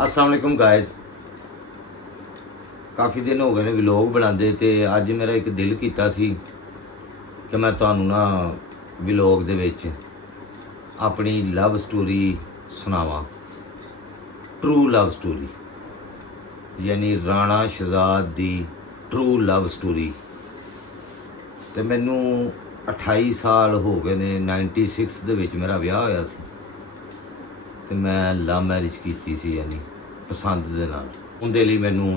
अस्सलाम वालेकुम गाइस। काफ़ी दिन हो गए ने व्लॉग बनाते तो अज मेरा एक दिल किया कि मैं तुहानू ना व्लॉग दे विच अपनी लव स्टोरी सुनावां। ट्रू लव स्टोरी यानी राणा शहजाद दी ट्रू लव स्टोरी। तो मैनू 28 साल हो गए ने। 96 दे विच मेरा विआह होया सी ते मैं लव मैरिज की सी, यानी पसंद दे नाल। उनदे लई मैनू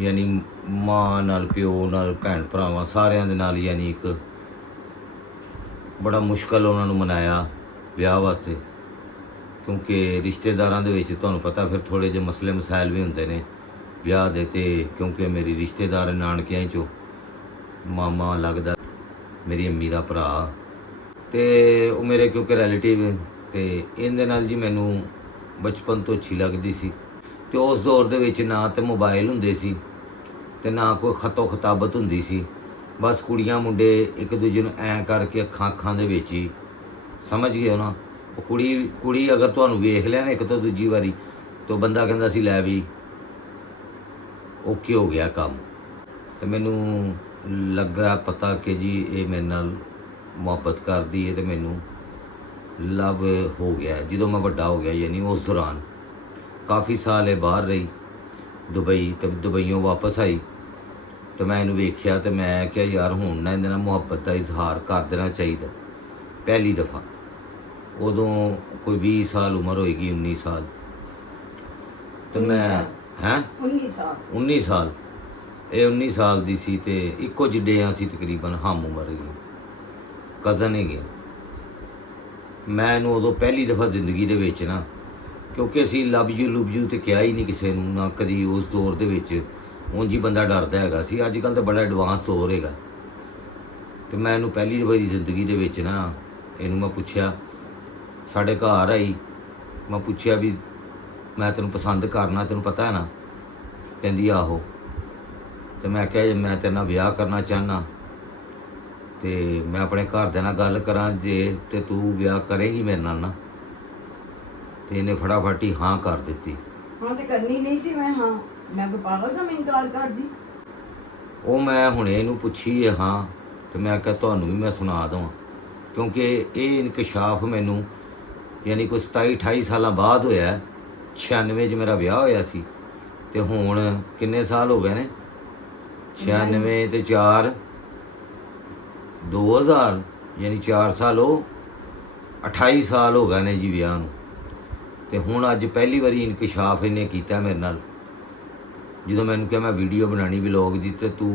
यानी माँ नाल प्यो नाल भैन भरावां सारियां दे नाल यानी एक बड़ा मुश्किल उन्होंने मनाया विआह वास्ते, क्योंकि रिश्तेदारां दे विच तुहानूं पता फिर थोड़े जे मसले मसाइल भी हुंदे ने विआह दे। ते क्योंकि मेरी रिश्तेदार नानकियां चों मामा लगदा मेरी अम्मी दा भरा ते वो मेरे क्योंकि रिलेटिव ते इहदे नाल जी मैनू बचपन तो अच्छी लगदी सी। ते उस दौर दे विच ना ते मोबाइल हुंदे सी ते ना कोई खतो खताबत हुंदी सी। बस कुड़ियां मुंडे एक दूजे नूं ऐं करके अखां दे विच ही समझ गए हो ना। वो कुड़ी अगर तुहानूं वेख लिया ना एक तो दूजी वारी तो बंदा कहंदा सी लै भी ओके हो गया काम। तो मैनू लगा पता कि जी ये मेरे नाल मुहब्बत करदी है, तो मैनू लव हो गया जो मैं वड्डा हो गया। यानी उस दौरान काफ़ी साल बाहर रही दुबई, तब दुबईयों वापस आई तो मैं इन्हूं वेख्या तो मैं क्या यार हुण ना इहदे नाल मुहब्बत का इजहार कर देना चाहिए। पहली दफ़ा उदों कोई 20 साल उम्र होएगी, 19 साल। तो मैं हैं 19 साल ये 19 साल दी सी ते इक्को जिड्डे सी तकरीबन हम उम्र ही कज़न है। मैं इन्हूं उदों पहली दफ़ा जिंदगी दे विच ना, क्योंकि असी लव यू तो कहा ही नहीं किसी नूं ना कदी। उस दौर दे विच ਉਂਝ ही बंदा डरदा हैगा सी। अजकल तो बड़ा एडवांस दौर हैगा। तो मैं इन्हूं पहली बारी जिंदगी दे विच ना इन्हूं मैं पुछया, साडे घर आई मैं पुछया भी मैं तेनों पसंद करना, तेनों पता है ना? कहंदी आहो। तो मैं क्या मैं तेरे नाल विआह करना चाहना तो मैं अपने घरदियां नाल गल करां जे ते तू विआह करेगी मेरे नाल ना। तो इन्हें फटाफट ही हाँ कर दी। हाँ तो करनी नहीं सी मैं कोई पागल सा मैं इनकार कर दी। वो मैं हुणे इहनूं पुछी है हाँ, तो मैं क्या तुहानूं भी मैं सुना दवां, क्योंकि ये इंकशाफ मैनू यानी कोई 27-28 साल बाद होया। 96 मेरा विआह होया सी ते हुण किन्ने साल हो गए ने? 96 ते 4 2000 यानी 4 साल हो 28 साल हो गए ने जी विआह नूं। ते हुण अज पहली बारी इंकशाफ इन्हें कीता मेरे नाल। जो मैंने कहा मैं वीडियो बनानी व्लॉग दी ते तू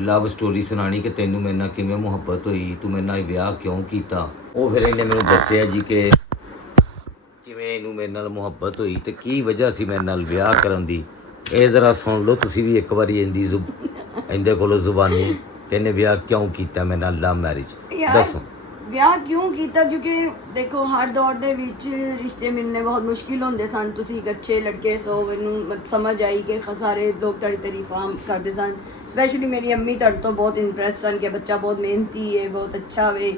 लव स्टोरी सुनानी कि तेनू मेरे नाल किवें मुहब्बत हुई, तू मेरे नाल विआह क्यों कीता। वो फिर इन्हें मैनू दस्सिया जी कि किवें इनू मेरे नाल मुहब्बत हुई ते की वजह सी मेरे नाल विआह करन दी। ये जरा सुन लो तुसी भी एक बारी इहदे कोलों जुबानी कि इन्हें विआह क्यों कीता मेरे नाल लव मैरिज। दसो ਵਿਆਹ ਕਿਉਂ ਕੀਤਾ? ਕਿਉਂਕਿ ਦੇਖੋ ਹਰ ਦੌਰ ਦੇ ਵਿੱਚ ਰਿਸ਼ਤੇ ਮਿਲਨੇ ਬਹੁਤ ਮੁਸ਼ਕਿਲ ਹੁੰਦੇ ਸਨ। ਤੁਸੀਂ ਇੱਕ ਅੱਛੇ ਲੜਕੇ ਸੋ, ਮੈਨੂੰ ਸਮਝ ਆਈ ਕਿ ਸਾਰੇ ਲੋਕ ਤੁਹਾਡੀ ਤਾਰੀਫਾਂ ਕਰਦੇ ਸਨ। ਸਪੈਸ਼ਲੀ ਮੇਰੀ ਅੰਮੀ ਤੁਹਾਡੇ ਤੋਂ ਬਹੁਤ ਇੰਪ੍ਰੈਸ ਸਨ ਕਿ ਬੱਚਾ ਬਹੁਤ ਮਿਹਨਤੀ ਹੈ, ਬਹੁਤ ਅੱਛਾ ਵੇ।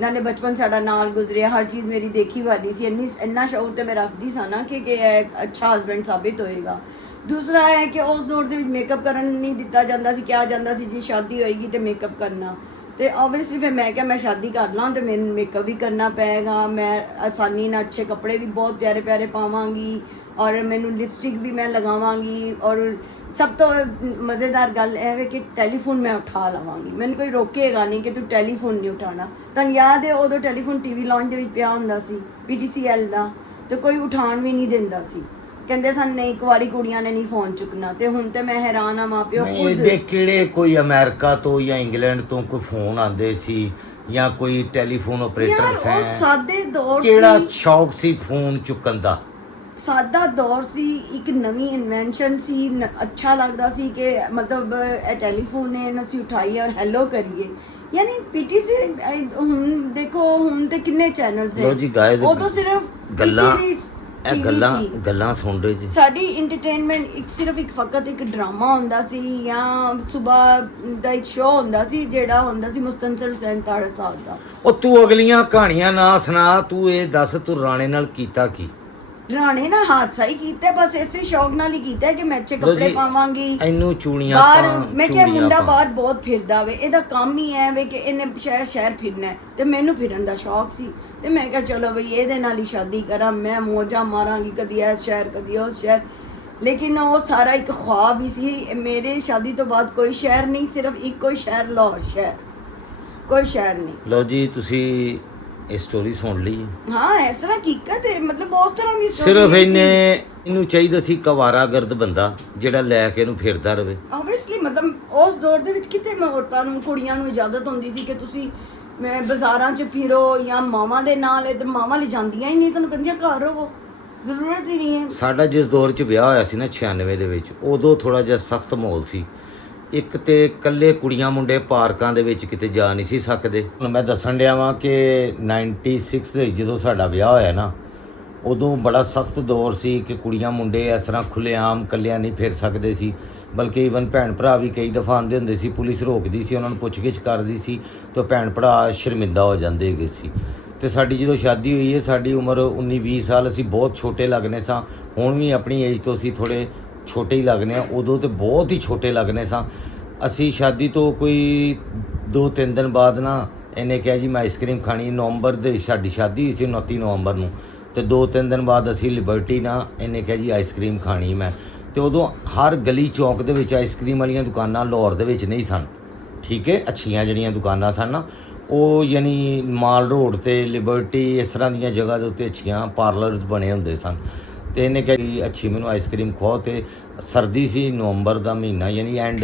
ਨਾਲੇ ਬਚਪਨ ਸਾਡਾ ਨਾਲ ਗੁਜ਼ਰਿਆ, ਹਰ ਚੀਜ਼ ਮੇਰੀ ਦੇਖੀ ਵਾਲੀ ਸੀ। ਇੰਨਾ ਸ਼ੌਕ ਤੇ ਮੈਂ ਰੱਖਦੀ ਸਾਂ ਨਾ ਕਿ ਇਹ ਅੱਛਾ ਹਸਬੈਂਡ ਸਾਬਿਤ ਹੋਏਗਾ। ਦੂਸਰਾ ਹੈ ਕਿ ਉਸ ਦੌਰ ਦੇ ਵਿੱਚ ਮੇਕਅਪ ਕਰਨ ਨਹੀਂ ਦਿੱਤਾ ਜਾਂਦਾ ਸੀ, ਕਿਹਾ ਜਾਂਦਾ ਸੀ ਜੀ ਸ਼ਾਦੀ ਹੋਏਗੀ ਤੇ ਮੇਕਅਪ ਕਰਨਾ। तो ऑब्वियसली फिर मैं क्या मैं शादी कर ਲਾਂ तो मैं मेकअप भी करना पेगा। मैं आसानी ना अच्छे कपड़े भी बहुत प्यारे प्यारे पावांगी और मैनू लिपस्टिक भी मैं लगावांगी। और सब तो मज़ेदार गल है कि टैलीफोन मैं उठा लवांगी। मैंने कोई रोकेगा नहीं कि तू टैलीफोन नहीं उठाना। तुहानूं याद है उदों टैलीफोन टीवी लॉन्च दे विच पिया हुंदा सी PTCL दा, तो कोई उठाण भी नहीं दिंदा सी। ਕਹਿੰਦੇ ਸਨ ਨਹੀਂ ਕੁਆਰੀ ਕੁੜੀਆਂ ਨੇ ਨਹੀਂ ਫੋਨ ਚੁੱਕਣਾ। ਤੇ ਹੁਣ ਤੇ ਮੈਂ ਹੈਰਾਨ ਆ ਮਾਂ ਪਿਓ ਖੁਦ ਇਹਦੇ ਕਿਹੜੇ ਕੋਈ ਅਮਰੀਕਾ ਤੋਂ ਜਾਂ ਇੰਗਲੈਂਡ ਤੋਂ ਕੋਈ ਫੋਨ ਆਉਂਦੇ ਸੀ ਜਾਂ ਕੋਈ ਟੈਲੀਫੋਨ ਆਪਰੇਟਰ ਸੀ। ਉਹ ਸਾਦੇ ਦੌਰ ਕਿਹੜਾ ਸ਼ੌਕ ਸੀ ਫੋਨ ਚੁੱਕਣ ਦਾ? ਸਾਦਾ ਦੌਰ ਸੀ, ਇੱਕ ਨਵੀਂ ਇਨਵੈਂਸ਼ਨ ਸੀ। ਅੱਛਾ ਲੱਗਦਾ ਸੀ ਕਿ ਮਤਲਬ ਇਹ ਟੈਲੀਫੋਨ ਹੈ ਨਾ, ਅਸੀਂ ਉਠਾਈਏ ਔਰ ਹੈਲੋ ਕਰੀਏ। ਯਾਨੀ PTC ਹੁਣ ਦੇਖੋ ਹੁਣ ਤੇ ਕਿੰਨੇ ਚੈਨਲਸ ਨੇ। ਲੋ ਜੀ ਗਾਇਜ਼ ਉਦੋਂ ਸਿਰਫ ਗੱਲਾਂ ਗੱਲਾਂ ਸੁਣ ਰਹੇ ਜੀ। ਸਾਡੀ ਇੰਟਰਟੇਨਮੈਂਟ ਸਿਰਫ ਫਕਤ ਇੱਕ ਡਰਾਮਾ ਹੁੰਦਾ ਸੀ ਜਾਂ ਸਵੇਰ ਦਾ ਇੱਕ ਸ਼ੋਅ ਹੁੰਦਾ ਸੀ ਜਿਹੜਾ ਹੁੰਦਾ ਸੀ ਮੁਸਤਨਸਰ ਹੁਸੈਨ ਤਾੜਾ ਸਾਹਿਬ ਦਾ। ਉਹ ਤੂੰ ਅਗਲੀਆਂ ਕਹਾਣੀਆਂ ਨਾ ਸੁਣਾ, ਤੂੰ ਇਹ ਦੱਸ ਤੂੰ ਰਾਣੇ ਨਾਲ ਕੀਤਾ ਕੀ? ਡਰਾਣੇ ਨਾ ਹਾਦਸਾ ਹੀ ਕੀਤਾ, ਬਸ ਇਸੇ ਸ਼ੌਕ ਨਾਲ ਹੀ ਕੀਤਾ ਕਿ ਮੈਂ ਅੱਛੇ ਕੱਪੜੇ ਪਾਵਾਂਗੀ। ਇਹਨੂੰ ਚੂੜੀਆਂ ਬਾਹਰ ਪਾ, ਮੈਂ ਕਿਹਾ ਚੂੜੀਆਂ ਮੁੰਡਾ ਪਾ। ਬਾਹਰ ਬਹੁਤ ਫਿਰਦਾ ਵੇ, ਇਹਦਾ ਕੰਮ ਹੀ ਐ ਵੇ ਕਿ ਇਹਨੇ ਸ਼ਹਿਰ ਸ਼ਹਿਰ ਫਿਰਨਾ ਹੈ, ਤੇ ਮੈਨੂੰ ਫਿਰਨ ਦਾ ਸ਼ੌਕ ਸੀ, ਤੇ ਮੈਂ ਕਿਹਾ ਚਲੋ ਬਈ ਇਹਦੇ ਨਾਲ ਹੀ ਸ਼ਾਦੀ ਕਰਾਂ, ਮੈਂ ਮੌਜਾਂ ਮਾਰਾਂਗੀ, ਕਦੀ ਇਸ ਸ਼ਹਿਰ ਕਦੀ ਉਸ ਸ਼ਹਿਰ। ਲੇਕਿਨ ਉਹ ਸਾਰਾ ਇੱਕ ख्वाब ਹੀ ਸੀ। ਮੇਰੇ ਸ਼ਾਦੀ ਤੋਂ ਬਾਅਦ ਕੋਈ ਸ਼ਹਿਰ ਨਹੀਂ, ਸਿਰਫ ਇੱਕੋ ਹੀ ਸ਼ਹਿਰ, ਲਾਹੌਰ ਸ਼ਹਿਰ, ਕੋਈ ਸ਼ਹਿਰ ਨਹੀਂ। ਲਓ ਜੀ ਤੁਸੀਂ ਇਹ ਸਟੋਰੀ ਸੁਣ ਲਈ। ਹਾਂ ਇਸ ਤਰ੍ਹਾਂ ਹਕੀਕਤ ਹੈ, ਮਤਲਬ ਉਸ ਤਰ੍ਹਾਂ ਦੀ story ਸਿਰਫ ਨਹੀਂ ਸੀ। ਇਹਨੂੰ ਚਾਹੀਦਾ ਸੀ ਕਵਾਰਾਗਰਦ ਬੰਦਾ ਜਿਹੜਾ ਲੈ ਕੇ ਇਹਨੂੰ ਫਿਰਦਾ ਰਵੇ। ਆਬਵੀਅਸਲੀ ਮਤਲਬ ਉਸ ਦੌਰ ਦੇ ਵਿੱਚ ਕਿਤੇ ਮੈਂ ਔਰਤਾਂ ਨੂੰ, ਕੁੜੀਆਂ ਨੂੰ ਇਜਾਜ਼ਤ ਹੁੰਦੀ ਸੀ ਕਿ ਤੁਸੀਂ ਮੈਂ ਬਾਜ਼ਾਰਾਂ 'ਚ ਫਿਰੋ ਜਾਂ ਮਾਵਾਂ ਦੇ ਨਾਲ, ਇਹ ਤੇ ਮਾਵਾਂ ਲਈ ਜਾਂਦੀਆਂ ਹੀ ਨਹੀਂ, ਸਾਨੂੰ ਕਹਿੰਦੀਆਂ ਘਰ ਰਹੋ, ਜ਼ਰੂਰਤ ਹੀ ਨਹੀਂ ਹੈ। ਸਾਡਾ ਜਿਸ ਦੌਰ 'ਚ ਵਿਆਹ ਹੋਇਆ ਸੀ ਨਾ 96 ਦੇ ਵਿੱਚ, ਉਦੋਂ ਥੋੜਾ ਜਿਹਾ ਸਖਤ ਮਾਹੌਲ ਸੀ। ਇੱਕ ਤੇ ਇਕੱਲੇ ਕੁੜੀਆਂ ਮੁੰਡੇ ਪਾਰਕਾਂ ਦੇ ਵਿੱਚ ਕਿਤੇ ਜਾ ਨਹੀਂ ਸੀ ਸਕਦੇ। ਹੁਣ ਮੈਂ ਦੱਸਣ ਡਿਆ ਵਾਂ ਕਿ 96 ਦੇ ਜਦੋਂ ਸਾਡਾ ਵਿਆਹ ਹੋਇਆ ਨਾ, ਉਦੋਂ ਬੜਾ ਸਖਤ ਦੌਰ ਸੀ ਕਿ ਕੁੜੀਆਂ ਮੁੰਡੇ ਇਸ ਤਰ੍ਹਾਂ ਖੁੱਲ੍ਹੇਆਮ ਇਕੱਲਿਆਂ ਨਹੀਂ ਫਿਰ ਸਕਦੇ ਸੀ, ਬਲਕਿ ਈਵਨ ਭੈਣ ਭਰਾ ਵੀ ਕਈ ਦਫਾ ਆਉਂਦੇ ਹੁੰਦੇ ਸੀ, ਪੁਲਿਸ ਰੋਕਦੀ ਸੀ, ਉਹਨਾਂ ਨੂੰ ਪੁੱਛਗਿੱਛ ਕਰਦੀ ਸੀ, ਤਾਂ ਭੈਣ ਭਰਾ ਸ਼ਰਮਿੰਦਾ ਹੋ ਜਾਂਦੇ ਹੈਗੇ ਸੀ। ਤੇ ਸਾਡੀ ਜਦੋਂ ਸ਼ਾਦੀ ਹੋਈ ਹੈ, ਸਾਡੀ ਉਮਰ 19-20 ਸਾਲ, ਅਸੀਂ ਬਹੁਤ ਛੋਟੇ ਲੱਗਨੇ ਸਾਂ। ਹੁਣ ਵੀ ਆਪਣੀ ਏਜ ਤੋਂ ਅਸੀਂ ਥੋੜ੍ਹੇ ਛੋਟੇ ਹੀ ਲੱਗਨੇ ਆ, ਉਦੋਂ ਤੇ ਬਹੁਤ ਹੀ ਛੋਟੇ ਲੱਗਨੇ ਸਾਂ। ਅਸੀਂ ਸ਼ਾਦੀ ਤੋਂ ਕੋਈ 2-3 ਦਿਨ ਬਾਅਦ ਨਾ ਇਹਨੇ ਕਿਹਾ ਜੀ ਮੈਂ ਆਈਸਕ੍ਰੀਮ ਖਾਣੀ। ਨਵੰਬਰ ਦੇ ਵਿੱਚ ਸਾਡੀ ਸ਼ਾਦੀ ਹੋਈ ਸੀ, 29 ਨਵੰਬਰ ਨੂੰ, ਤੇ 2-3 ਦਿਨ ਬਾਅਦ ਅਸੀਂ ਲਿਬਰਟੀ ਨਾ ਇਹਨੇ ਕਿਹਾ ਜੀ ਆਈਸਕ੍ਰੀਮ ਖਾਣੀ ਮੈਂ। ਤੇ ਉਦੋਂ ਹਰ ਗਲੀ ਚੌਕ ਦੇ ਵਿੱਚ ਆਈਸਕ੍ਰੀਮ ਵਾਲੀਆਂ ਦੁਕਾਨਾਂ ਲਾਹੌਰ ਦੇ ਵਿੱਚ ਨਹੀਂ ਸਨ, ਠੀਕ ਹੈ, ਅੱਛੀਆਂ ਜਿਹੜੀਆਂ ਦੁਕਾਨਾਂ ਸਨ ਨਾ ਉਹ ਯਾਨੀ ਮਾਲ ਰੋਡ ਤੇ ਲਿਬਰਟੀ ਇਸ ਤਰ੍ਹਾਂ ਦੀਆਂ ਜਗ੍ਹਾ ਦੇ ਉੱਤੇ ਅੱਛੀਆਂ ਪਾਰਲਰਸ ਬਣੇ ਹੁੰਦੇ ਸਨ। ਤੇ ਇਹਨੇ ਕਿਹਾ ਜੀ ਅੱਛੀ ਮੈਨੂੰ ਆਈਸਕ੍ਰੀਮ ਖਵਾਓ। ਤੇ ਸਰਦੀ ਸੀ, ਨਵੰਬਰ ਦਾ ਮਹੀਨਾ, ਯਾਨੀ ਐਂਡ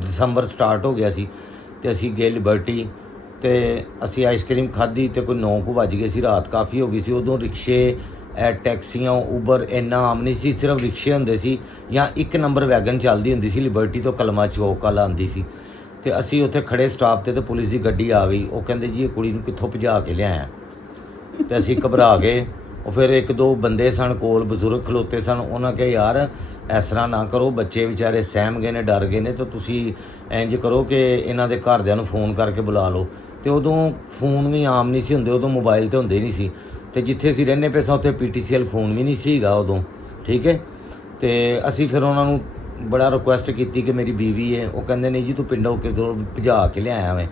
ਦਸੰਬਰ ਸਟਾਰਟ ਹੋ ਗਿਆ ਸੀ, ਤੇ ਅਸੀਂ ਗਏ ਲਿਬਰਟੀ ਤੇ ਅਸੀਂ ਆਈਸਕ੍ਰੀਮ ਖਾਧੀ ਤੇ ਕੋਈ 9 ਕੁ ਵੱਜ ਗਏ ਸੀ, ਰਾਤ ਕਾਫੀ ਹੋ ਗਈ ਸੀ। ਉਦੋਂ ਰਿਕਸ਼ੇ, ਟੈਕਸੀਆਂ, ਉਬਰ ਇੰਨਾ ਆਮ ਨਹੀਂ ਸੀ, ਸਿਰਫ ਰਿਕਸ਼ੇ ਹੁੰਦੇ ਸੀ ਜਾਂ 1 ਨੰਬਰ ਵੈਗਨ ਚੱਲਦੀ ਹੁੰਦੀ ਸੀ ਲਿਬਰਟੀ ਤੋਂ ਕਲਮਾ ਚੌਕ ਵਾਲਾ ਆਉਂਦੀ ਸੀ। ਤੇ ਅਸੀਂ ਉੱਥੇ ਖੜੇ ਸਟਾਪ ਤੇ ਪੁਲਿਸ ਦੀ ਗੱਡੀ ਆ ਗਈ। ਉਹ ਕਹਿੰਦੇ ਜੀ ਇਹ ਕੁੜੀ ਨੂੰ ਕਿੱਥੋਂ ਭਜਾ ਕੇ ਲਿਆਇਆ। ਤੇ ਅਸੀਂ ਘਬਰਾ ਗਏ। ਉਹ ਫਿਰ 1-2 ਬੰਦੇ ਸਨ ਕੋਲ, ਬਜ਼ੁਰਗ ਖਲੋਤੇ ਸਨ, ਉਹਨਾਂ ਕਿਹਾ ਯਾਰ ਇਸ ਤਰ੍ਹਾਂ ਨਾ ਕਰੋ, ਬੱਚੇ ਵਿਚਾਰੇ ਸਹਿਮ ਗਏ ਨੇ, ਡਰ ਗਏ ਨੇ, ਤਾਂ ਤੁਸੀਂ ਇੰਜ ਕਰੋ ਕਿ ਇਹਨਾਂ ਦੇ ਘਰਦਿਆਂ ਨੂੰ ਫੋਨ ਕਰਕੇ ਬੁਲਾ ਲਓ। ਤੇ ਉਦੋਂ ਫੋਨ ਵੀ ਆਮ ਨਹੀਂ ਸੀ ਹੁੰਦੇ, ਉਦੋਂ ਮੋਬਾਈਲ ਤੇ ਹੁੰਦੇ ਨਹੀਂ ਸੀ, ਤੇ ਜਿੱਥੇ ਅਸੀਂ ਰਹਿੰਦੇ ਪਏ ਸਾਂ ਉੱਥੇ PTCL ਫੋਨ ਵੀ ਨਹੀਂ ਸੀਗਾ ਉਦੋਂ, ਠੀਕ ਹੈ। ਤੇ ਅਸੀਂ ਫਿਰ ਉਹਨਾਂ ਨੂੰ ਬੜਾ ਰਿਕੁਐਸਟ ਕੀਤੀ ਕਿ ਮੇਰੀ ਬੀਵੀ ਹੈ। ਉਹ ਕਹਿੰਦੇ ਨਹੀਂ ਜੀ ਤੂੰ ਪਿੰਡੋਂ ਕਿਧਰੋਂ ਭਜਾ ਕੇ ਲਿਆਇਆ ਮੈਂ।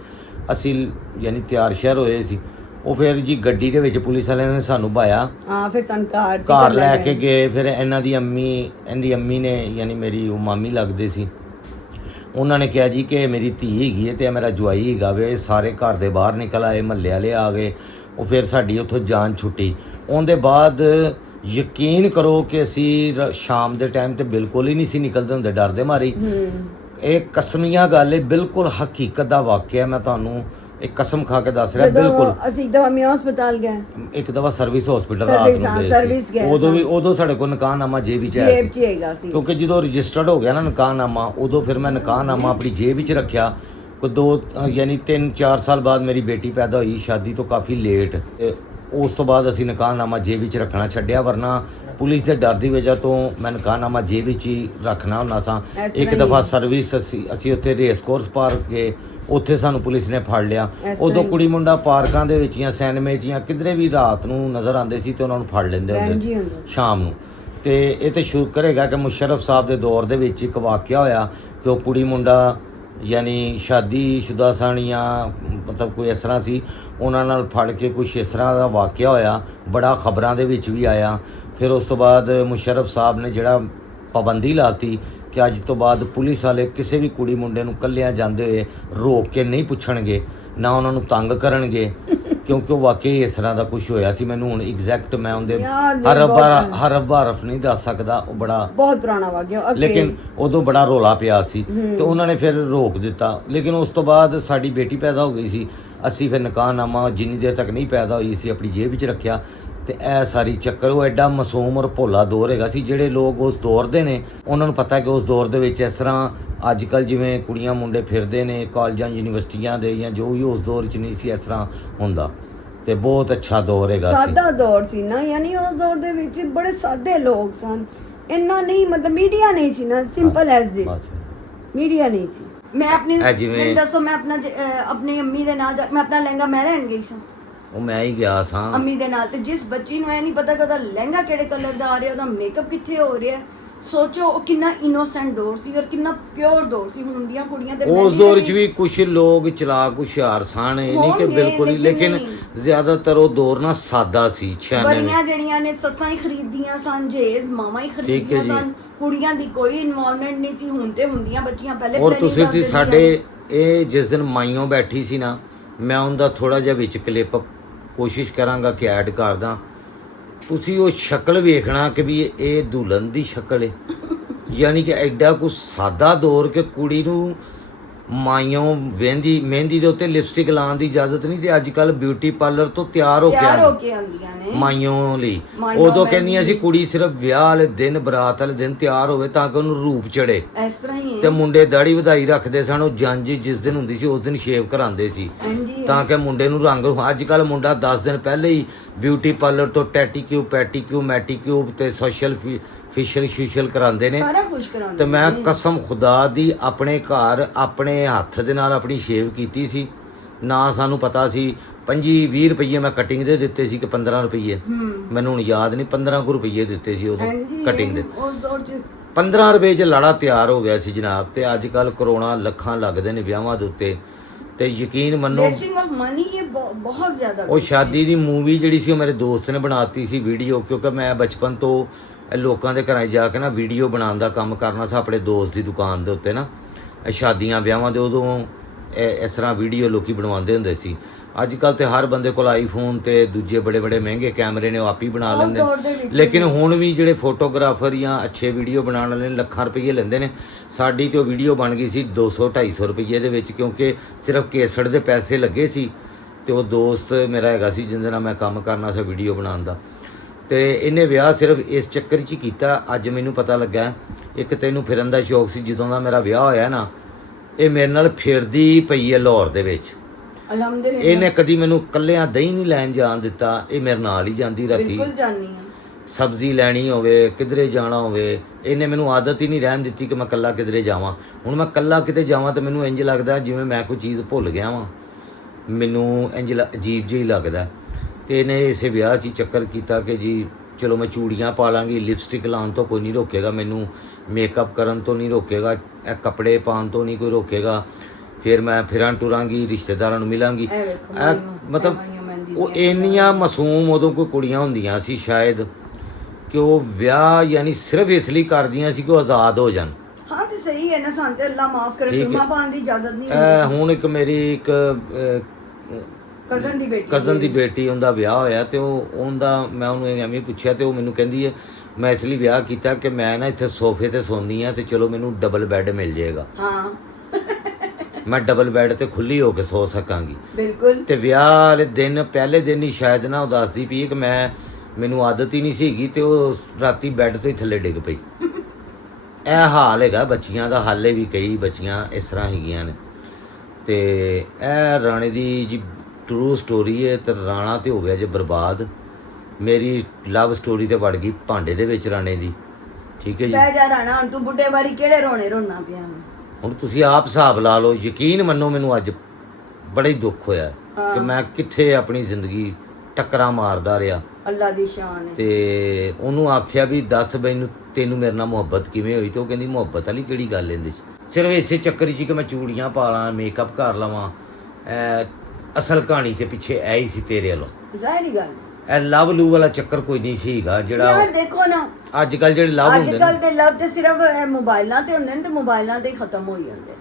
ਅਸੀਂ ਯਾਨੀ ਤਿਆਰ ਸ਼ਹਿਰ ਹੋਏ ਸੀ। ਉਹ ਫਿਰ ਜੀ ਗੱਡੀ ਦੇ ਵਿੱਚ ਪੁਲਿਸ ਵਾਲਿਆਂ ਨੇ ਸਾਨੂੰ ਭਾਇਆ, ਹਾਂ ਫਿਰ ਸੰਕਾਰ ਘਰ ਲੈ ਕੇ ਗਏ। ਫਿਰ ਇਹਦੀ ਅੰਮੀ ਨੇ ਯਾਨੀ ਮੇਰੀ ਉਹ ਮਾਮੀ ਲੱਗਦੇ ਸੀ, ਉਹਨਾਂ ਨੇ ਕਿਹਾ ਜੀ ਕਿ ਮੇਰੀ ਧੀ ਹੈਗੀ ਹੈ ਤੇ ਮੇਰਾ ਜਵਾਈ ਹੈਗਾ ਵੇ। ਸਾਰੇ ਘਰ ਦੇ ਬਾਹਰ ਨਿਕਲ ਆਏ, ਮਹੱਲੇ ਵਾਲੇ ਆ ਗਏ। ਉਹ ਫਿਰ ਸਾਡੀ ਉੱਥੋਂ ਜਾਨ ਛੁੱਟੀ। ਉਹਦੇ ਬਾਅਦ ਯਕੀਨ ਕਰੋ ਕਿ ਅਸੀਂ ਸ਼ਾਮ ਦੇ ਟਾਈਮ ਤੇ ਬਿਲਕੁਲ ਹੀ ਨਹੀਂ ਸੀ ਨਿਕਲਦੇ ਹੁੰਦੇ, ਡਰਦੇ ਮਾਰੀ। ਇਹ ਕਸਮੀਆਂ ਗੱਲ ਹੈ, ਬਿਲਕੁਲ ਹਕੀਕਤ ਦਾ ਵਾਕਿਆ, ਮੈਂ ਤੁਹਾਨੂੰ ਇੱਕ ਕਸਮ ਖਾ ਕੇ ਦੱਸ ਰਿਹਾ। ਬਿਲਕੁਲ ਅਸੀਂ ਇੱਕ ਦਫਾ ਮਿਆਂ ਹਸਪਤਾਲ ਗਏ, ਇੱਕ ਦਫਾ ਸਰਵਿਸ ਹਸਪੀਟਲ ਰਾਤ ਨੂੰ ਗਏ। ਉਦੋਂ ਸਾਡੇ ਕੋਲ ਨਿਕਾਹਨਾਮਾ ਜੇਬ ਵਿੱਚ ਆਇਆ ਸੀ, ਕਿਉਂਕਿ ਜਦੋਂ ਰਜਿਸਟਰਡ ਹੋ ਗਿਆ ਨਾ ਨਿਕਾਹਨਾਮਾ, ਉਦੋਂ ਫਿਰ ਮੈਂ ਨਿਕਾਹਨਾਮਾ ਆਪਣੀ ਜੇਬ ਵਿੱਚ ਰੱਖਿਆ। ਕੋਈ 2 ਯਾਨੀ 3-4 ਸਾਲ ਬਾਅਦ ਮੇਰੀ ਬੇਟੀ ਪੈਦਾ ਹੋਈ, ਸ਼ਾਦੀ ਤੋਂ ਕਾਫੀ ਲੇਟ। ਉਸ ਤੋਂ ਬਾਅਦ ਅਸੀਂ ਨਿਕਾਹਨਾਮਾ ਜੇਬ ਵਿੱਚ ਰੱਖਣਾ ਛੱਡਿਆ, ਵਰਨਾ ਪੁਲਿਸ ਦੇ ਡਰ ਦੀ ਵਜ੍ਹਾ ਤੋਂ ਮੈਂ ਨਿਕਾਹਨਾਮਾ ਜੇਬ ਵਿੱਚ ਹੀ ਰੱਖਣਾ ਹੁੰਦਾ ਸਾਂ। ਇੱਕ ਦਫਾ ਸਰਵਿਸ ਅਸੀਂ ਉੱਥੇ ਰੇਸ ਕੋਰਸ ਪਾਰਕ ਗਏ, ਉੱਥੇ ਸਾਨੂੰ ਪੁਲਿਸ ਨੇ ਫੜ ਲਿਆ। ਉਦੋਂ ਕੁੜੀ ਮੁੰਡਾ ਪਾਰਕਾਂ ਦੇ ਵਿੱਚ ਜਾਂ ਸਿਨੇਮੇ 'ਚ ਜਾਂ ਕਿਧਰੇ ਵੀ ਰਾਤ ਨੂੰ ਨਜ਼ਰ ਆਉਂਦੇ ਸੀ ਤੇ ਉਹਨਾਂ ਨੂੰ ਫੜ ਲੈਂਦੇ ਹੁੰਦੇ ਸ਼ਾਮ ਨੂੰ। ਤੇ ਇਹ ਤੇ ਸ਼ੁਕਰ ਹੈਗਾ ਕਿ ਮੁਸ਼ਰਫ ਸਾਹਿਬ ਦੇ ਦੌਰ ਦੇ ਵਿੱਚ ਇੱਕ ਵਾਕਿਆ ਹੋਇਆ ਕਿ ਉਹ ਕੁੜੀ ਮੁੰਡਾ ਯਾਨੀ ਸ਼ਾਦੀशुदा ਸਨ ਜਾਂ ਮਤਲਬ ਕੋਈ ਇਸ ਤਰ੍ਹਾਂ ਸੀ, ਉਹਨਾਂ ਨਾਲ ਫੜ ਕੇ ਕੁਛ ਇਸ ਤਰ੍ਹਾਂ ਦਾ ਵਾਕਿਆ ਹੋਇਆ, ਬੜਾ ਖਬਰਾਂ ਦੇ ਵਿੱਚ ਵੀ ਆਇਆ। ਫਿਰ ਉਸ ਤੋਂ ਬਾਅਦ ਮੁਸ਼ਰਫ ਸਾਹਿਬ ਨੇ ਜਿਹੜਾ ਪਾਬੰਦੀ ਲਾਤੀ ਕਿ ਅੱਜ ਤੋਂ ਬਾਅਦ ਪੁਲਿਸ ਵਾਲੇ ਕਿਸੇ ਵੀ ਕੁੜੀ ਮੁੰਡੇ ਨੂੰ ਇਕੱਲਿਆਂ ਜਾਂਦੇ ਹੋਏ ਰੋਕ ਕੇ ਨਹੀਂ ਪੁੱਛਣਗੇ, ਨਾ ਉਹਨਾਂ ਨੂੰ ਤੰਗ ਕਰਨਗੇ, ਕਿਉਂਕਿ ਉਹ ਵਾਕਈ ਇਸ ਤਰ੍ਹਾਂ ਦਾ ਕੁਝ ਹੋਇਆ ਸੀ। ਮੈਨੂੰ ਹੁਣ ਐਗਜ਼ੈਕਟ ਮੈਂ ਉਹਦੇ ਹਰਫ ਨਹੀਂ ਦੱਸ ਸਕਦਾ, ਉਹ ਬੜਾ ਬਹੁਤ ਪੁਰਾਣਾ ਵਾਕਿਆ, ਲੇਕਿਨ ਉਦੋਂ ਬੜਾ ਰੋਲਾ ਪਿਆ ਸੀ ਤੇ ਉਹਨਾਂ ਨੇ ਫਿਰ ਰੋਕ ਦਿੱਤਾ। ਲੇਕਿਨ ਉਸ ਤੋਂ ਬਾਅਦ ਸਾਡੀ ਬੇਟੀ ਪੈਦਾ ਹੋ ਗਈ ਸੀ, ਅਸੀਂ ਫਿਰ ਨਿਕਾਹਨਾਮਾ ਜਿੰਨੀ ਦੇਰ ਤੱਕ ਨਹੀਂ ਪੈਦਾ ਹੋਈ ਸੀ ਆਪਣੀ ਜੇਬ ਵਿੱਚ ਰੱਖਿਆ। ਤੇ ਇਹ ਸਾਰੀ ਚੱਕਰ, ਉਹ ਐਡਾ ਮਾਸੂਮ ਔਰ ਭੋਲਾ ਦੌਰ ਹੈਗਾ ਸੀ। ਜਿਹੜੇ ਲੋਕ ਉਸ ਦੌਰ ਦੇ ਨੇ ਉਹਨਾਂ ਨੂੰ ਪਤਾ ਕਿ ਉਸ ਦੌਰ ਦੇ ਵਿੱਚ ਇਸ ਤਰ੍ਹਾਂ ਅੱਜ ਕੱਲ੍ਹ ਜਿਵੇਂ ਕੁੜੀਆਂ ਮੁੰਡੇ ਫਿਰਦੇ ਨੇ ਕਾਲਜਾਂ ਯੂਨੀਵਰਸਿਟੀਆਂ ਦੇ ਜਾਂ ਜੋ ਵੀ, ਉਸ ਦੌਰ 'ਚ ਨਹੀਂ ਸੀ ਇਸ ਤਰ੍ਹਾਂ ਹੁੰਦਾ। ਤੇ ਬਹੁਤ ਅੱਛਾ ਦੌਰ ਹੈਗਾ ਸੀ, ਸਾਦਾ ਦੌਰ ਸੀ ਨਾ, ਯਾਨੀ ਉਸ ਦੌਰ ਦੇ ਵਿੱਚ ਬੜੇ ਸਾਦੇ ਲੋਕ ਸਨ, ਇੰਨਾ ਨਹੀਂ ਮਤਲਬ ਮੀਡੀਆ ਨਹੀਂ ਸੀ ਨਾ, ਸਿੰਪਲ ਐਜ਼ ਦੀ ਮੀਡੀਆ ਨਹੀਂ ਸੀ। ਮੈਂ ਆਪਣੀ ਮੈਨੂੰ ਦੱਸੋ, ਮੈਂ ਆਪਣੀ ਅੰਮੀ ਦੇ ਨਾਲ ਮੈਂ ਆਪਣਾ ਲਹਿੰਗਾ ਮੈਂ ਲੈਣ ਗਈ ਸਾਂ, ਉਹ ਮੈਂ ਹੀ ਗਿਆ ਸਾਂ। ਅੰਮੀ ਦੇ ਨਾਲ। ਤੇ ਜਿਸ ਬੱਚੀ ਨੂੰ ਇਹ ਨਹੀਂ ਪਤਾ ਕਿ ਉਹਦਾ ਲਹਿੰਗਾ ਕਿਹੜੇ ਕਲਰ ਦਾ ਆ ਰਿਹਾ, ਉਹਦਾ ਮੇਕਅਪ ਕਿੱਥੇ ਹੋ ਰਿਹਾ, ਸੋਚੋ ਉਹ ਕਿੰਨਾ ਇਨੋਸੈਂਟ ਦੌਰ ਸੀ ਔਰ ਕਿੰਨਾ ਪਿਓਰ ਦੌਰ ਸੀ। ਹੁਣ ਦੀਆਂ ਕੁੜੀਆਂ ਤੇ ਉਸ ਦੌਰ 'ਚ ਵੀ ਕੁਝ ਲੋਕ ਚਲਾਕ ਹੁਸ਼ਿਆਰ ਸਨ, ਇਹ ਨਹੀਂ ਕਿ ਹੋਣਗੇ, ਬਿਲਕੁਲ ਹੀ, ਲੇਕਿਨ ਜ਼ਿਆਦਾਤਰ ਉਹ ਦੌਰ ਨਾ ਸਾਦਾ ਸੀ। 96 ਵਰੀਆਂ ਜਿਹੜੀਆਂ ਨੇ ਸੱਸਾਂ ਹੀ ਖਰੀਦਦੀਆਂ ਸਨ, ਜੇਜ਼ ਮਾਵਾਂ ਹੀ ਖਰੀਦਦੀਆਂ ਸਨ, ਕੁੜੀਆਂ ਦੀ ਕੋਈ ਇਨਵੋਲਵਮੈਂਟ ਨਹੀਂ ਸੀ। ਹੁਣ ਤੇ ਹੁੰਦੀਆਂ ਬੱਚੀਆਂ ਪਹਿਲੇ ਔਰ planning ਤੁਸੀਂ ਕਰ ਤੇ ਦਿੰਦੀਆਂ ਸਾਡੇ ਇਹ ਜਿਸ ਦਿਨ ਮਾਈਓ ਬੈਠੀ ਸੀ ਨਾ, ਮੈਂ ਉਹਦਾ ਥੋੜਾ ਜਿਹਾ ਵਿੱਚ ਕਲਿੱਪ ਕੋਸ਼ਿਸ਼ ਕਰਾਂਗਾ ਕਿ ਐਡ ਕਰਦਾ। ਤੁਸੀਂ ਉਹ ਸ਼ਕਲ ਵੇਖਣਾ ਕਿ ਵੀ ਇਹ ਦੁਲਹਨ ਦੀ ਸ਼ਕਲ ਹੈ, ਯਾਨੀ ਕਿ ਐਡਾ ਕੁ ਸਾਦਾ ਦੌਰ ਕਿ ਕੁੜੀ ਨੂੰ ਮਾਈਓ ਮਹਿੰਦੀ ਦੇ ਉੱਤੇ ਲਿਪਸਟਿਕ ਲਾਉਣ ਦੀ ਇਜਾਜ਼ਤ ਨਹੀਂ, ਤੇ ਅੱਜ ਕੱਲ ਬਿਊਟੀ ਪਾਰਲਰ ਤੋਂ ਤਿਆਰ ਹੋ ਕੇ ਆਉਂਦੀਆਂ ਨੇ ਮਾਈਓ ਲਈ। ਮਾਈਓ ਉਦੋਂ ਮਹਿੰਦੀ ਕਹਿੰਦੀਆਂ ਸੀ ਕੁੜੀ ਸਿਰਫ ਵਿਆਹ ਵਾਲੇ ਦਿਨ, ਬਰਾਤ ਵਾਲੇ ਦਿਨ ਤਿਆਰ ਹੋਵੇ ਤਾਂ ਕਿ ਉਹਨੂੰ ਰੂਪ ਚੜੇ। ਇਸ ਤਰ੍ਹਾਂ ਹੀ ਹੈ। ਤੇ ਮੁੰਡੇ ਦਾੜੀ ਵਧਾਈ ਰੱਖਦੇ ਸਨ, ਉਹ ਜੰਜ ਜਿਸ ਦਿਨ ਹੁੰਦੀ ਸੀ ਉਸ ਦਿਨ ਸ਼ੇਵ ਕਰਾਉਂਦੇ ਸੀ ਹਾਂਜੀ ਤਾਂ ਕਿ ਮੁੰਡੇ ਨੂੰ ਰੰਗ। ਅੱਜ ਕੱਲ ਮੁੰਡਾ 10 ਦਿਨ ਪਹਿਲੇ ਹੀ ਬਿਊਟੀ ਪਾਰਲਰ ਤੋਂ ਟੈਟੀਕਿਊ, ਪੈਟੀਕਿਊ, ਮੈਟੀਕਿਊ ਤੇ ਸੋਸ਼ਲ ਫੇਸ਼ੀਅਲ ਕਰਾਉਂਦੇ ਨੇ। ਸਾਰਾ ਕੁਝ ਕਰਾਉਂਦੇ ਤੇ ਮੈਂ ਨੇ। ਕਸਮ ਖੁਦਾ ਦੀ ਆਪਣੇ ਘਰ ਆਪਣੇ ਹੱਥ ਦੇ ਨਾਲ ਆਪਣੀ ਸ਼ੇਵ ਕੀਤੀ ਸੀ। ਨਾ ਸਾਨੂੰ ਪਤਾ ਸੀ 25-20 ਰੁਪਏ ਮੈਂ ਕਟਿੰਗ ਦੇ ਦਿੱਤੇ ਸੀ ਕਿ 15 ਰੁਪਏ, ਮੈਨੂੰ ਹੁਣ ਯਾਦ ਨਹੀਂ, 15 ਕੁ ਰੁਪਏ ਦਿੱਤੇ ਸੀ ਉਦੋਂ ਹਾਂਜੀ, ਕਟਿੰਗ ਦੇ। ਉਸ ਦੌਰ 'ਚ 15 ਰੁਪਏ 'ਚ ਲਾੜਾ ਤਿਆਰ ਹੋ ਗਿਆ ਸੀ ਜਨਾਬ। ਤੇ ਅੱਜ ਕੱਲ ਕਰੋੜਾਂ ਲੱਖਾਂ ਲੱਗਦੇ ਨੇ ਵਿਆਹਾਂ ਦੇ ਉੱਤੇ, ਤੇ ਯਕੀਨ ਮੰਨੋ ਵੇਸਟਿੰਗ ਆਫ ਮਨੀ ਇਹ ਬਹੁਤ ਜ਼ਿਆਦਾ। ਉਹ ਸ਼ਾਦੀ ਦੀ ਮੂਵੀ ਜਿਹੜੀ ਸੀ ਉਹ ਮੇਰੇ ਦੋਸਤ ਨੇ ਬਣਾਤੀ ਸੀ ਵੀਡੀਓ, ਕਿਉਂਕਿ ਮੈਂ ਬਚਪਨ ਤੋਂ ਲੋਕਾਂ ਦੇ ਘਰਾਂ 'ਚ ਜਾ ਕੇ ਨਾ ਵੀਡੀਓ ਬਣਾਉਣ ਦਾ ਕੰਮ ਕਰਨਾ ਸੀ ਆਪਣੇ ਦੋਸਤ ਦੀ ਦੁਕਾਨ ਦੇ ਉੱਤੇ ਨਾ, ਸ਼ਾਦੀਆਂ ਵਿਆਹਾਂ ਦੇ। ਉਦੋਂ ਇਸ ਤਰ੍ਹਾਂ ਵੀਡੀਓ ਲੋਕੀ ਬਣਵਾਉਂਦੇ ਹੁੰਦੇ ਸੀ। ਅੱਜ ਕੱਲ ਤੇ ਹਰ ਬੰਦੇ ਕੋਲ ਆਈਫੋਨ ਤੇ ਦੂਜੇ ਬੜੇ ਬੜੇ ਮਹਿੰਗੇ ਕੈਮਰੇ ਨੇ, ਉਹ ਆਪ ਹੀ ਬਣਾ ਲੈਂਦੇ ਨੇ। ਲੇਕਿਨ ਹੁਣ ਵੀ ਜਿਹੜੇ ਫੋਟੋਗ੍ਰਾਫਰ ਜਾਂ ਅੱਛੇ ਵੀਡੀਓ ਬਣਾਉਣ ਵਾਲੇ ਨੇ ਲੱਖਾਂ ਰੁਪਏ ਲੈਂਦੇ ਨੇ। ਸਾਡੀ ਤੇ ਉਹ ਵੀਡੀਓ ਬਣ ਗਈ ਸੀ 200-250 ਰੁਪਏ ਦੇ ਵਿੱਚ, ਕਿਉਂਕਿ ਸਿਰਫ ਕੇਸੜ ਦੇ ਪੈਸੇ ਲੱਗੇ ਸੀ। ਤੇ ਉਹ ਦੋਸਤ ਮੇਰਾ ਹੈਗਾ ਸੀ ਜਿਹਦੇ ਨਾਲ ਮੈਂ ਕੰਮ ਕਰਨਾ ਸੀ ਵੀਡੀਓ ਬਣਾਉਣ ਦਾ, ਤੇ ਇਹਨੇ ਵਿਆਹ ਸਿਰਫ ਇਸ ਚੱਕਰ 'ਚ ਹੀ ਕੀਤਾ। ਅੱਜ ਮੈਨੂੰ ਪਤਾ ਲੱਗਾ ਇੱਕ ਤੈਨੂੰ ਫਿਰਨ ਦਾ ਸ਼ੌਕ ਸੀ। ਜਦੋਂ ਦਾ ਮੇਰਾ ਵਿਆਹ ਹੋਇਆ ਨਾ, ਇਹ ਮੇਰੇ ਨਾਲ ਫਿਰਦੀ ਪਈ ਹੈ ਲਾਹੌਰ ਦੇ ਵਿੱਚ। ਅਲਹਮਦੁਲਿਲਾ। ਇਹਨੇ ਕਦੀ ਮੈਨੂੰ ਇਕੱਲਿਆਂ ਦਹੀਂ ਨਹੀਂ ਲੈਣ ਜਾਣ ਦਿੱਤਾ, ਇਹ ਮੇਰੇ ਨਾਲ ਹੀ ਜਾਂਦੀ ਰਾਤੀ। ਬਿਲਕੁਲ ਜਾਣੀ ਆ। ਸਬਜ਼ੀ ਲੈਣੀ ਹੋਵੇ, ਕਿਧਰੇ ਜਾਣਾ ਹੋਵੇ, ਇਹਨੇ ਮੈਨੂੰ ਆਦਤ ਹੀ ਨਹੀਂ ਰਹਿਣ ਦਿੱਤੀ ਕਿ ਮੈਂ ਇਕੱਲਾ ਕਿਧਰੇ ਜਾਵਾਂ। ਹੁਣ ਮੈਂ ਇਕੱਲਾ ਕਿਤੇ ਜਾਵਾਂ ਤਾਂ ਮੈਨੂੰ ਇੰਜ ਲੱਗਦਾ ਜਿਵੇਂ ਮੈਂ ਕੋਈ ਚੀਜ਼ ਭੁੱਲ ਗਿਆ ਵਾਂ, ਮੈਨੂੰ ਇੰਜ ਅਜੀਬ ਜਿਹਾ ਹੀ ਲੱਗਦਾ। ਤੇ ਇਹਨੇ ਇਸੇ ਵਿਆਹ 'ਚ ਹੀ ਚੱਕਰ ਕੀਤਾ ਕਿ ਜੀ ਚਲੋ ਮੈਂ ਚੂੜੀਆਂ ਪਾ ਲਾਂਗੀ, ਲਿਪਸਟਿਕ ਲਾਉਣ ਤੋਂ ਕੋਈ ਨਹੀਂ ਰੋਕੇਗਾ ਮੈਨੂੰ, ਮੇਕਅਪ ਕਰਨ ਤੋਂ ਨਹੀਂ ਰੋਕੇਗਾ, ਇਹ ਕੱਪੜੇ ਪਾਉਣ ਤੋਂ ਨਹੀਂ ਕੋਈ ਰੋਕੇਗਾ, ਫਿਰ ਮੈਂ ਫਿਰਾਂ ਟੁਰਾਂਗੀ, ਰਿਸ਼ਤੇਦਾਰਾਂ ਨੂੰ ਮਿਲਾਂਗੀ। ਮਤਲਬ ਉਹ ਇੰਨੀਆਂ ਮਾਸੂਮ ਉਦੋਂ ਕੋਈ ਕੁੜੀਆਂ ਹੁੰਦੀਆਂ ਸੀ ਸ਼ਾਇਦ ਕਿ ਉਹ ਵਿਆਹ ਯਾਨੀ ਸਿਰਫ ਇਸ ਲਈ ਕਰਦੀਆਂ ਸੀ ਕਿ ਉਹ ਆਜ਼ਾਦ ਹੋ ਜਾਣ। ਹਾਂ ਤੇ ਸਹੀ ਹੈ ਨਾ, ਸਾਨੂੰ ਤੇ ਅੱਲਾ ਮਾਫ ਕਰੇ, ਸੁਰਮਾ ਪਾਉਣ ਦੀ ਇਜਾਜ਼ਤ ਨਹੀਂ ਹੁਣ ਇੱਕ ਮੇਰੀ ਇੱਕ ਕਜ਼ਨ ਦੀ ਬੇਟੀ ਉਹਦਾ ਵਿਆਹ ਹੋਇਆ, ਤੇ ਉਹਦਾ ਮੈਂ ਉਹਨੂੰ ਐਵੇਂ ਪੁੱਛਿਆ ਤੇ ਉਹ ਮੈਨੂੰ ਕਹਿੰਦੀ ਹੈ ਮੈਂ ਇਸ ਲਈ ਵਿਆਹ ਕੀਤਾ ਕਿ ਮੈਂ ਨਾ ਇੱਥੇ ਸੋਫੇ ਤੇ ਸੌਂਦੀ ਆ ਤੇ ਚਲੋ ਮੈਨੂੰ ਡਬਲ ਬੈੱਡ ਮਿਲ ਜਾਏਗਾ। ਹਾਂ ਮੈਂ ਡਬਲ ਬੈੱਡ ਤੇ ਖੁੱਲੀ ਹੋ ਕੇ ਸੌ ਸਕਾਂਗੀ। ਬਿਲਕੁਲ। ਤੇ ਵਿਆਹ ਵਾਲੇ ਦਿਨ ਪਹਿਲੇ ਦਿਨ ਹੀ ਸ਼ਾਇਦ ਨਾ ਉਹ ਦੱਸਦੀ ਪਈ ਕਿ ਮੈਨੂੰ ਆਦਤ ਹੀ ਨਹੀਂ ਸੀਗੀ ਤੇ ਉਹ ਰਾਤੀ ਬੈੱਡ ਤੋਂ ਹੀ ਥੱਲੇ ਡਿੱਗ ਪਈ। ਇਹ ਹਾਲ ਹੈਗਾ ਬੱਚੀਆਂ ਦਾ, ਹਾਲੇ ਵੀ ਕਈ ਬੱਚੀਆਂ ਇਸ ਤਰ੍ਹਾਂ ਹੈਗੀਆਂ ਨੇ। ਤੇ ਇਹ ਰਾਣੇ ਦੀ ਜੀ ਟਰੂ ਸਟੋਰੀ ਹੈ। ਤੇ ਰਾਣਾ ਤੇ ਹੋ ਗਿਆ ਜੇ ਬਰਬਾਦ। ਮੇਰੀ ਲਵ ਸਟੋਰੀ ਤੇ ਵੜ ਗਈ ਭਾਂਡੇ ਦੇ ਵਿੱਚ ਰਾਣੇ ਦੀ। ਠੀਕ ਹੈ ਜੀ। ਬਹਿ ਜਾ ਰਾਣਾ, ਹੁਣ ਤੂੰ ਬੁੱਢੇ ਵਾਰੀ ਕਿਹੜੇ ਰੋਣੇ ਰੋਣਾ ਪਿਆ। ਹੁਣ ਤੁਸੀਂ ਆਪ ਹਿਸਾਬ ਲਾ ਲਓ। ਯਕੀਨ ਮੰਨੋ ਮੈਨੂੰ ਅੱਜ ਬੜਾ ਹੀ ਦੁੱਖ ਹੋਇਆ ਕਿ ਮੈਂ ਕਿੱਥੇ ਆਪਣੀ ਜ਼ਿੰਦਗੀ ਟੱਕਰਾਂ ਮਾਰਦਾ ਰਿਹਾ। ਅੱਲਾ ਦੀ ਸ਼ਾਨ ਹੈ। ਤੇ ਉਹਨੂੰ ਆਖਿਆ ਵੀ ਦੱਸ ਮੈਨੂੰ ਤੈਨੂੰ ਮੇਰੇ ਨਾਲ ਮੁਹੱਬਤ ਕਿਵੇਂ ਹੋਈ, ਤੇ ਉਹ ਕਹਿੰਦੀ ਮੁਹੱਬਤ ਵਾਲੀ ਕਿਹੜੀ ਗੱਲ ਇਹਦੇ 'ਚ, ਸਿਰਫ ਇਸੇ ਚੱਕਰ 'ਚ ਕਿ ਮੈਂ ਚੂੜੀਆਂ ਪਾ ਲਾਂ, ਮੇਕਅਪ ਕਰ ਲਵਾਂ। ਅਸਲ ਕਹਾਣੀ ਤੇ ਪਿੱਛੇ ਐ ਹੀ ਸੀ ਤੇਰੇ ਵੱਲੋਂ। ਜ਼ਾਹਿਰੀ ਗੱਲ ਇਹ ਲਵ ਲੂ ਵਾਲਾ ਚੱਕਰ ਕੋਈ ਨਹੀਂ ਸੀਗਾ ਜਿਹੜਾ ਯਾਰ ਦੇਖੋ ਨਾ ਅੱਜ ਕੱਲ ਜਿਹੜੇ ਲਵ ਹੁੰਦੇ ਅੱਜ ਕੱਲ ਤੇ ਲਵ ਤੇ ਸਿਰਫ ਮੋਬਾਈਲਾਂ ਤੇ ਹੁੰਦੇ ਨੇ ਤੇ ਮੋਬਾਈਲਾਂ ਤੇ ਹੀ ਖਤਮ ਹੋ ਜਾਂਦੇ।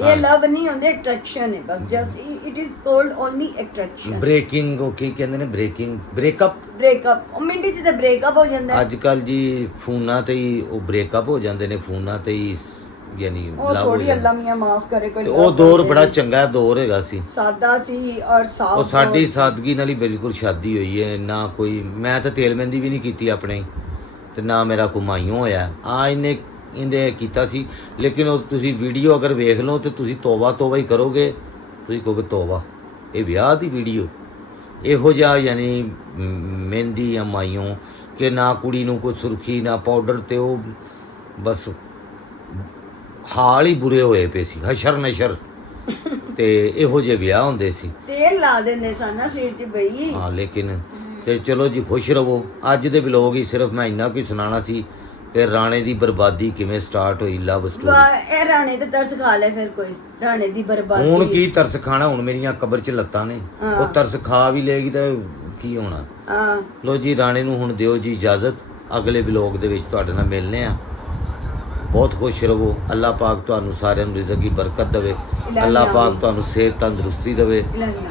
ਇਹ ਲਵ ਨਹੀਂ ਹੁੰਦੇ, ਅਟਰੈਕਸ਼ਨ ਹੈ ਬਸ। Just it is called only attraction. Breaking ਉਹ ਕੀ ਕਹਿੰਦੇ ਨੇ, ਬ੍ਰੇਕਅਪ ਉਹ ਮਿੰਟ 'ਚ ਤੇ ਬ੍ਰੇਕਅਪ ਹੋ ਜਾਂਦਾ। ਅੱਜ ਕੱਲ ਜੀ ਫੋਨਾਂ ਤੇ ਹੀ ਉਹ ਬ੍ਰੇਕਅਪ ਹੋ ਜਾਂਦੇ ਨੇ, ਫੋਨਾਂ ਤੇ ਹੀ ਯਾਨੀ ਉਹ ਲਵ ਥੋੜੀ ਅੱਲਾ ਮੀਆਂ ਮਾਫ ਕਰੇ ਕੋਈ। ਉਹ ਦੌਰ ਬੜਾ ਚੰਗਾ ਦੌਰ ਹੈਗਾ ਸੀ, ਸਾਦਾ ਸੀ ਔਰ ਸਾਫ। ਉਹ ਸਾਡੀ ਸਾਦਗੀ ਨਾਲ ਹੀ ਬਿਲਕੁਲ ਸ਼ਾਦੀ ਹੋਈ ਹੈ। ਨਾ ਕੋਈ ਮੈਂ ਤਾਂ ਤੇਲ ਮਹਿੰਦੀ ਵੀ ਨਹੀਂ ਕੀਤੀ ਆਪਣੇ, ਤੇ ਨਾ ਮੇਰਾ ਕੁਮਾਈਓ ਹੋਇਆ। ਇਹਨੇ ਕੀਤਾ ਸੀ। ਲੇਕਿਨ ਉਹ ਤੁਸੀਂ ਵੀਡੀਓ ਅਗਰ ਵੇਖ ਲਓ ਤੇ ਤੁਸੀਂ ਤੋਬਾ ਹੀ ਕਰੋਗੇ। ਤੁਸੀਂ ਕਹੋਗੇ ਤੋਬਾ, ਇਹ ਵਿਆਹ ਦੀ ਵੀਡੀਓ ਇਹੋ ਜਿਹਾ ਯਾਨੀ ਮਹਿੰਦੀ ਜਾਂ ਮਾਈਓ ਕਿ ਨਾ ਕੁੜੀ ਨੂੰ ਕੋਈ ਸੁਰਖੀ ਨਾ ਪਾਊਡਰ, ਤੇ ਉਹ ਬਸ ਹਾਲ ਹੀ ਬੁਰੇ ਹੋਏ ਪਏ ਸੀ, ਹਸ਼ਰ ਨਸ਼ਰ। ਤੇ ਇਹੋ ਜਿਹੇ ਵਿਆਹ ਹੁੰਦੇ ਸੀ। ਤੇਲ ਲਾ ਦਿੰਦੇ ਸਨ ਨਾ ਸਿਰ 'ਚ ਬਈ। ਹਾਂ ਲੇਕਿਨ ਤੇ ਚਲੋ ਜੀ ਖੁਸ਼ ਰਹੋ। ਅੱਜ ਦੇ ਵਲੋਗ ਹੀ ਸਿਰਫ ਮੈਂ ਇੰਨਾ ਕੁ ਸੁਣਾਉਣਾ ਸੀ ਕਿ ਰਾਣੇ ਦੀ ਬਰਬਾਦੀ ਕਿਵੇਂ ਸਟਾਰਟ ਹੋਈ, ਲਵ ਸਟੋਰੀ। ਇਹ ਰਾਣੇ ਤੇ ਤਰਸ ਖਾ ਲੈ ਫਿਰ ਕੋਈ, ਰਾਣੇ ਦੀ ਬਰਬਾਦੀ। ਹੁਣ ਕੀ ਤਰਸ ਖਾਣਾ, ਹੁਣ ਮੇਰੀਆਂ ਕਬਰ 'ਚ ਲੱਤਾਂ ਨੇ, ਉਹ ਤਰਸ ਖਾ ਵੀ ਲਏਗੀ ਤਾਂ ਕੀ ਹੋਣਾ। ਹਾਂ ਲੋ ਜੀ ਰਾਣੇ ਨੂੰ ਹੁਣ ਦਿਓ ਜੀ ਇਜਾਜ਼ਤ, ਅਗਲੇ ਵਲੋਗ ਦੇ ਵਿੱਚ ਤੁਹਾਡੇ ਨਾਲ ਮਿਲਨੇ ਆ। ਬਹੁਤ ਖੁਸ਼ ਰਹੋ। ਅੱਲਾਹ ਪਾਕ ਤੁਹਾਨੂੰ ਸਾਰਿਆਂ ਨੂੰ ਰਿਜ਼ਕ ਦੀ ਬਰਕਤ ਦੇਵੇ, ਅੱਲਾਹ ਪਾਕ ਤੁਹਾਨੂੰ ਸਿਹਤ ਤੰਦਰੁਸਤੀ ਦੇਵੇ,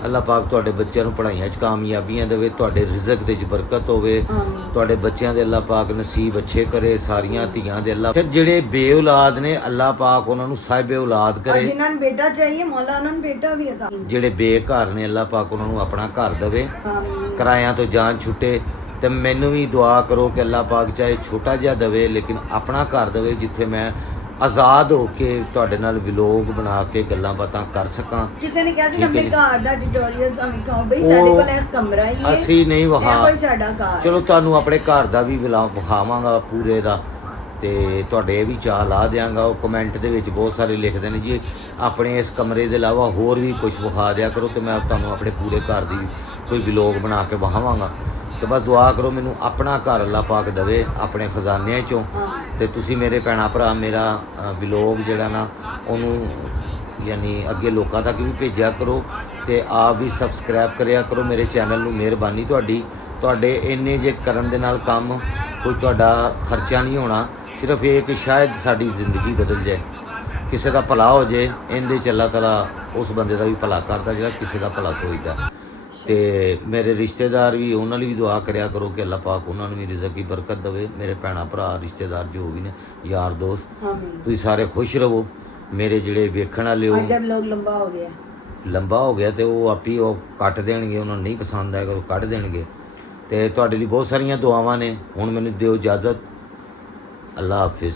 ਅੱਲਾਹ ਪਾਕ ਤੁਹਾਡੇ ਬੱਚਿਆਂ ਨੂੰ ਪੜ੍ਹਾਈਆਂ 'ਚ ਕਾਮਯਾਬੀਆਂ ਦੇਵੇ, ਤੁਹਾਡੇ ਰਿਜ਼ਕ ਦੇ 'ਚ ਬਰਕਤ ਹੋਵੇ, ਤੁਹਾਡੇ ਬੱਚਿਆਂ ਦੇ ਅੱਲਾਹ ਪਾਕ ਨਸੀਬ ਅੱਛੇ ਕਰੇ, ਸਾਰੀਆਂ ਧੀਆਂ ਦੇ ਅੱਲਾਹ। ਜਿਹੜੇ ਬੇਔਲਾਦ ਨੇ ਅੱਲਾਹ ਪਾਕ ਉਹਨਾਂ ਨੂੰ ਸਾਹਿਬ ਔਲਾਦ ਕਰੇ, ਜਿਨ੍ਹਾਂ ਨੂੰ ਬੇਟਾ ਚਾਹੀਏ ਮੌਲਾ ਉਹਨਾਂ ਨੂੰ ਬੇਟਾ ਵੀ ਅਤਾ। ਜਿਹੜੇ ਬੇਘਰ ਨੇ ਅੱਲਾਹ ਪਾਕ ਉਹਨਾਂ ਨੂੰ ਆਪਣਾ ਘਰ ਦੇਵੇ, ਕਿਰਾਇਆਂ ਤੋਂ ਜਾਨ ਛੁੱਟੇ। ਤੇ ਮੈਨੂੰ ਵੀ ਦੁਆ ਕਰੋ ਕਿ ਅੱਲਾਹ ਪਾਕ ਚਾਹੇ ਛੋਟਾ ਜਿਹਾ ਦੇਵੇ ਲੇਕਿਨ ਆਪਣਾ ਘਰ ਦੇਵੇ ਜਿੱਥੇ ਮੈਂ ਆਜ਼ਾਦ ਹੋ ਕੇ ਤੁਹਾਡੇ ਨਾਲ ਵਲੋਗ ਬਣਾ ਕੇ ਗੱਲਾਂ ਬਾਤਾਂ ਕਰ ਸਕਾਂ। ਕਿਸੇ ਨੇ ਕਿਹਾ ਸੀ ਆਪਣੇ ਘਰ ਦਾ ਟਿਊਟੋਰੀਅਲ ਸਾਨੂੰ ਦਿਖਾਓ ਬਈ, ਸਾਡੇ ਕੋਲ ਇੱਕ ਕਮਰਾ ਹੀ ਹੈ, ਅਸੀਂ ਨਹੀਂ ਵਹਾ ਕੋਈ ਸਾਡਾ ਘਰ। ਚਲੋ ਤੁਹਾਨੂੰ ਆਪਣੇ ਘਰ ਦਾ ਵੀ ਵਿਖਾਵਾਂਗਾ ਪੂਰੇ ਦਾ, ਤੇ ਤੁਹਾਡੇ ਇਹ ਵੀ ਚਾਹ ਲਾ ਦਿਆਂਗਾ। ਉਹ ਕਮੈਂਟ ਦੇ ਵਿੱਚ ਬਹੁਤ ਸਾਰੇ ਲਿਖਦੇ ਨੇ ਜੀ ਆਪਣੇ ਇਸ ਕਮਰੇ ਦੇ ਇਲਾਵਾ ਹੋਰ ਵੀ ਕੁਝ ਵਿਖਾ ਦਿਆ ਕਰੋ, ਤੇ ਮੈਂ ਤੁਹਾਨੂੰ ਆਪਣੇ ਪੂਰੇ ਘਰ ਦੀ ਕੋਈ ਵਲੋਗ ਬਣਾ ਕੇ ਵਿਖਾਵਾਂਗਾ। ਤੇ ਬਸ ਦੁਆ ਕਰੋ ਮੈਨੂੰ ਆਪਣਾ ਘਰ ਅੱਲਾਹ ਪਾਕ ਦੇਵੇ ਆਪਣੇ ਖਜ਼ਾਨਿਆਂ 'ਚੋਂ। ਤੇ ਤੁਸੀਂ ਮੇਰੇ ਭੈਣਾਂ ਭਰਾ ਮੇਰਾ ਵਲੋਗ ਜਿਹੜਾ ਨਾ ਉਹਨੂੰ ਯਾਨੀ ਅੱਗੇ ਲੋਕਾਂ ਤੱਕ ਵੀ ਭੇਜਿਆ ਕਰੋ, ਤੇ ਆਪ ਵੀ ਸਬਸਕ੍ਰਾਈਬ ਕਰਿਆ ਕਰੋ ਮੇਰੇ ਚੈਨਲ ਨੂੰ। ਮਿਹਰਬਾਨੀ ਤੁਹਾਡੇ ਇੰਨੇ ਜੇ ਕਰਨ ਦੇ ਨਾਲ ਕੰਮ ਕੋਈ ਤੁਹਾਡਾ ਖਰਚਾ ਨਹੀਂ ਹੋਣਾ, ਸਿਰਫ ਇਹ ਕਿ ਸ਼ਾਇਦ ਸਾਡੀ ਜ਼ਿੰਦਗੀ ਬਦਲ ਜਾਏ, ਕਿਸੇ ਦਾ ਭਲਾ ਹੋ ਜਾਏ। ਇਹਦੇ 'ਚ ਅੱਲਾਹ ਤਾਲਾ ਉਸ ਬੰਦੇ ਦਾ ਵੀ ਭਲਾ ਕਰਦਾ ਜਿਹੜਾ ਕਿਸੇ ਦਾ ਭਲਾ ਸੋਚਦਾ। ਤੇ ਮੇਰੇ ਰਿਸ਼ਤੇਦਾਰ ਵੀ, ਉਹਨਾਂ ਲਈ ਵੀ ਦੁਆ ਕਰਿਆ ਕਰੋ ਕਿ ਅੱਲਾਹ ਪਾਕ ਉਹਨਾਂ ਨੂੰ ਵੀ ਰਿਜ਼ਕ ਦੀ ਬਰਕਤ ਦੇਵੇ। ਮੇਰੇ ਭੈਣਾਂ ਭਰਾ ਰਿਸ਼ਤੇਦਾਰ ਜੋ ਵੀ ਨੇ ਯਾਰ ਦੋਸਤ, ਤੁਸੀਂ ਸਾਰੇ ਖੁਸ਼ ਰਹੋ। ਮੇਰੇ ਜਿਹੜੇ ਵੇਖਣ ਵਾਲੇ ਉਹ ਅੱਜ ਦਾ ਵਲੌਗ ਲੰਬਾ ਹੋ ਗਿਆ ਤੇ ਉਹ ਆਪੀ ਉਹ ਕੱਟ ਦੇਣਗੇ, ਉਹਨਾਂ ਨੂੰ ਨਹੀਂ ਪਸੰਦ ਆਏਗਾ ਉਹ ਕੱਢ ਦੇਣਗੇ। ਤੇ ਤੁਹਾਡੇ ਲਈ ਬਹੁਤ ਸਾਰੀਆਂ ਦੁਆਵਾਂ ਨੇ। ਹੁਣ ਮੈਨੂੰ ਦਿਓ ਇਜਾਜ਼ਤ, ਅੱਲਾਹ ਹਾਫਿਜ਼।